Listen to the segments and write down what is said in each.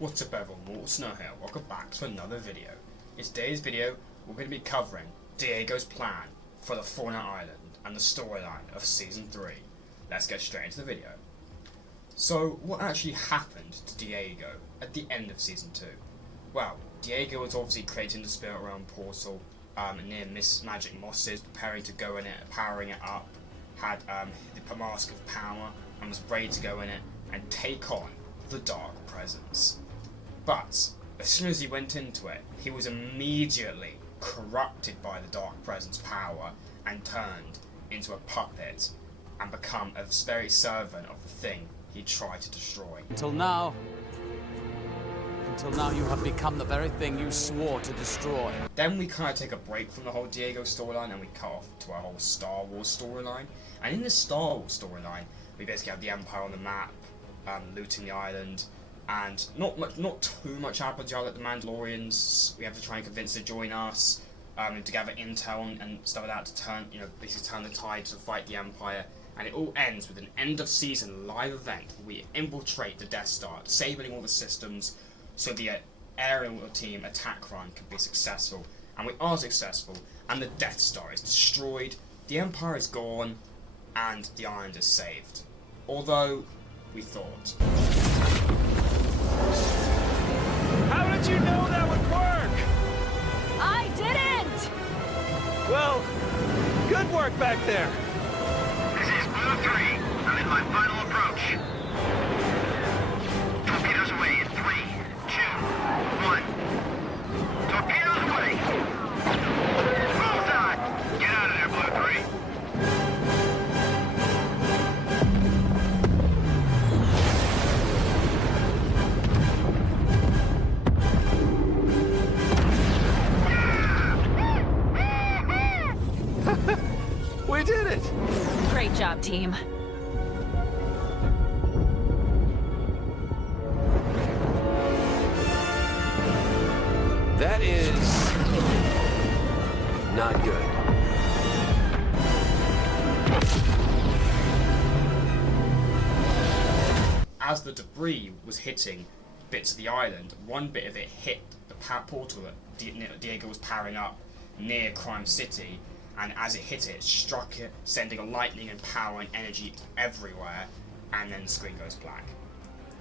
What's up everyone, Mortal here, welcome back to another video. In today's video, we're going to be covering Diego's plan for the Fortnite Island and the storyline of Season 3. Let's get straight into the video. So, what actually happened to Diego at the end of Season 2? Well, Diego was obviously creating the Spirit Realm portal near Miss Magic Mosses, preparing to go in it, powering it up, had the Mask of Power, and was ready to go in it and take on the Dark Presence. But as soon as he went into it, he was immediately corrupted by the Dark Presence power and turned into a puppet and become a very servant of the thing he tried to destroy. Until now you have become the very thing you swore to destroy. Then we kind of take a break from the whole Diego storyline and we cut off to our whole Star Wars storyline. And in the Star Wars storyline, we basically have the Empire on the map, looting the island, and not too much happens. You have the Mandalorians. We have to try and convince them to join us, to gather intel and stuff like that to turn, basically turn the tide to fight the Empire. And it all ends with an end of season live event where we infiltrate the Death Star, disabling all the systems, so the aerial team attack run could be successful. And we are successful, and the Death Star is destroyed, the Empire is gone, and the island is saved. Although, we thought. How did you know that would work? I didn't! Well, good work back there. This is Blue 3. I'm in my final approach. Torpedoes away in 3, 2, 1. Torpedoes away! Bullseye! Get out of there, Blue 3. We did it! Great job, team. That is not good. As the debris was hitting bits of the island, one bit of it hit the portal that Diego was powering up near Crime City, and as it hit it, it struck it, sending a lightning and power and energy everywhere, and then the screen goes black.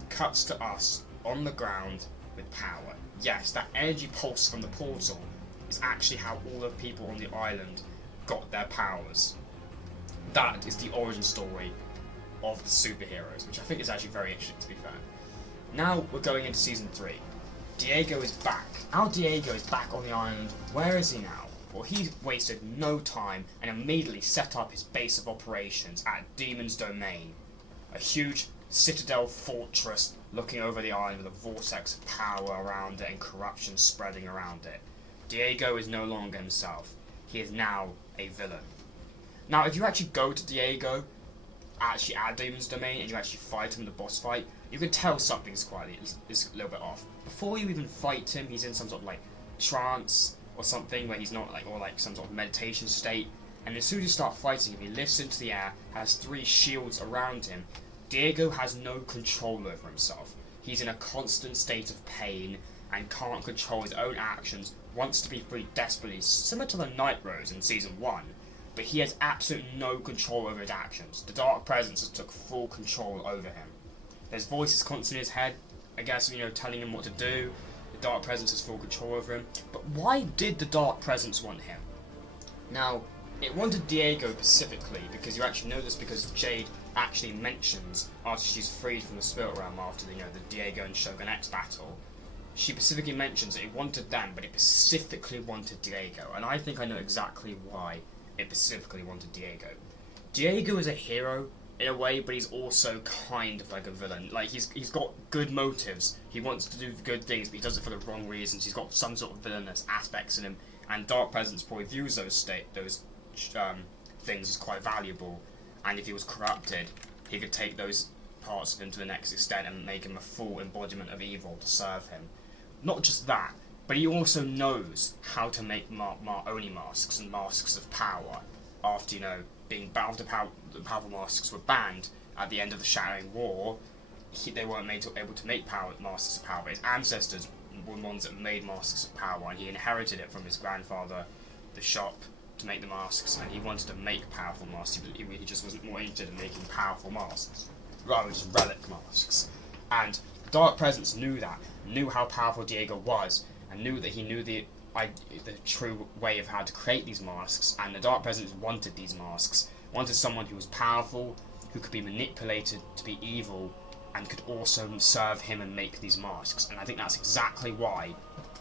Cuts to us on the ground with power. Yes, that energy pulse from the portal is actually how all the people on the island got their powers. That is the origin story of the superheroes, which I think is actually very interesting, to be fair. Now we're going into Season 3. Diego is back. Our Diego is back on the island. Where is he now? Well, he wasted no time and immediately set up his base of operations at Demon's Domain, a huge citadel fortress looking over the island with a vortex of power around it and corruption spreading around it. Diego is no longer himself. He is now a villain. Now, if you actually go to Diego, actually at Demon's Domain, and you actually fight him in the boss fight, you can tell something's is a little bit off. Before you even fight him, he's in some sort of trance or something where he's not or some sort of meditation state. And as soon as you start fighting him, he lifts into the air, has 3 shields around him. Diego has no control over himself. He's in a constant state of pain and can't control his own actions, wants to be free desperately, similar to the Night Rose in Season 1, but he has absolutely no control over his actions. The Dark Presence has took full control over him. There's voices constantly in his head, I guess, telling him what to do. The Dark Presence has full control over him. But why did the Dark Presence want him? Now, it wanted Diego specifically, because you actually know this because Jade actually mentions after she's freed from the Spirit Realm after the Diego and Shogun X battle. She specifically mentions that it wanted them, but it specifically wanted Diego. And I think I know exactly why it specifically wanted Diego. Diego is a hero in a way, but he's also kind of like a villain. He's got good motives. He wants to do good things, but he does it for the wrong reasons. He's got some sort of villainous aspects in him, and Dark Presence probably views those things as quite valuable. And if he was corrupted, he could take those parts of him to the next extent and make him a full embodiment of evil to serve him. Not just that, but he also knows how to make Oni masks and masks of power after, being the powerful masks were banned at the end of the Shattering War. they weren't able to make masks of power, but his ancestors were the ones that made masks of power, and he inherited it from his grandfather, the shop, to make the masks, and he wanted to make powerful masks. He just wasn't more interested in making powerful masks, rather just relic masks. And the Dark Presence knew that, knew how powerful Diego was, and knew that he knew the true way of how to create these masks, and the Dark Presence wanted these masks, wanted someone who was powerful, who could be manipulated to be evil, and could also serve him and make these masks. And I think that's exactly why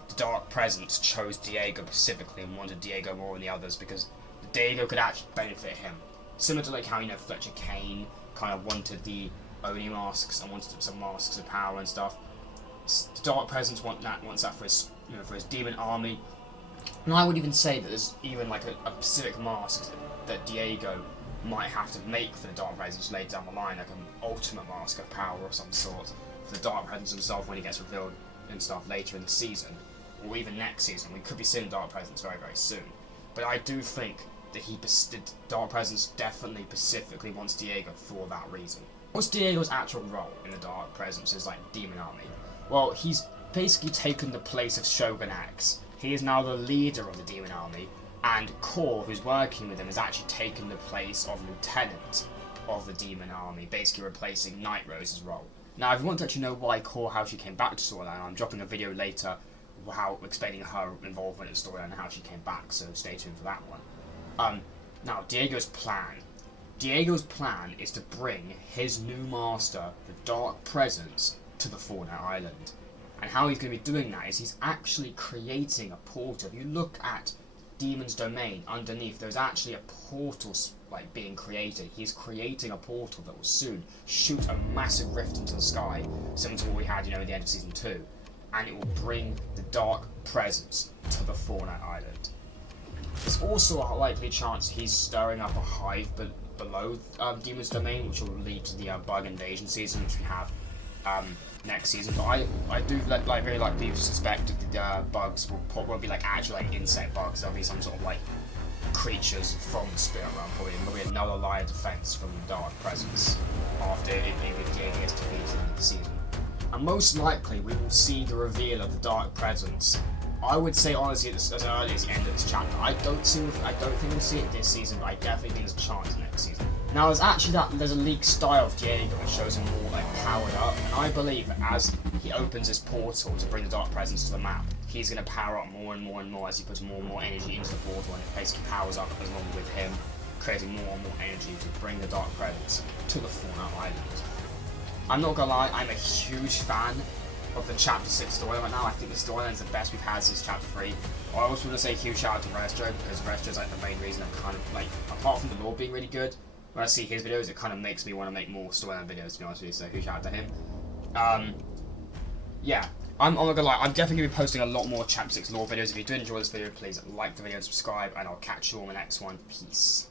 the Dark Presence chose Diego specifically and wanted Diego more than the others, because Diego could actually benefit him. Similar to like how, you know, Fletcher Kane kind of wanted the Oni masks and wanted some masks of power and stuff. The Dark Presence wants that for his, you know, for his demon army. And I would even say that there's even like a specific mask that Diego might have to make for the Dark Presence later down the line, like an ultimate mask of power of some sort for the Dark Presence himself when he gets revealed and stuff later in the season, or even next season. We could be seeing Dark Presence very, very soon. But I do think that the Dark Presence definitely specifically wants Diego for that reason. What's Diego's actual role in the Dark Presence's like demon army? Well, he's basically taken the place of Shogun X. He is now the leader of the demon army, and Core, who's working with him, has actually taken the place of lieutenant of the demon army, basically replacing Night Rose's role. Now, if you want to actually know why Core, how she came back to storyline, I'm dropping a video later explaining her involvement in storyline and how she came back, so stay tuned for that one. Now, Diego's plan. Diego's plan is to bring his new master, the Dark Presence, to the Fortnite Island. And how he's going to be doing that is he's actually creating a portal. If you look at Demon's Domain, underneath there's actually a portal like being created. He's creating a portal that will soon shoot a massive rift into the sky, similar to what we had, you know, at the end of Season 2. And it will bring the Dark Presence to the Fortnite Island. There's also a likely chance he's stirring up a hive below Demon's Domain, which will lead to the bug invasion season, which we have next season. But I do very likely suspect that the bugs will be like actual like insect bugs. There'll be some sort of like creatures from the Spirit Realm, probably another line of defense from the Dark Presence after it gets defeated in the season. And most likely we will see the reveal of the Dark Presence. I would say honestly as early as the end of this chapter. I don't think we'll see it this season, but I definitely think there's a chance next season. Now there's a leaked style of Diego that shows him more like powered up, and I believe that as he opens his portal to bring the Dark Presence to the map, he's going to power up more and more and more as he puts more and more energy into the portal, and it basically powers up along with him, creating more and more energy to bring the Dark Presence to the Fortnite Island. I'm not gonna lie, I'm a huge fan of the Chapter 6 storyline right now. I think the storyline is the best we've had since Chapter 3. I also want to say a huge shout out to Resto, because Resto's like the main reason I'm kind of like, apart from the lore being really good, when I see his videos, it kind of makes me want to make more storyline videos, to be honest with you, so huge shout out to him. Yeah, I'm not gonna lie, I'm definitely going to be posting a lot more Chapter 6 lore videos. If you do enjoy this video, please like the video and subscribe, and I'll catch you on the next one. Peace.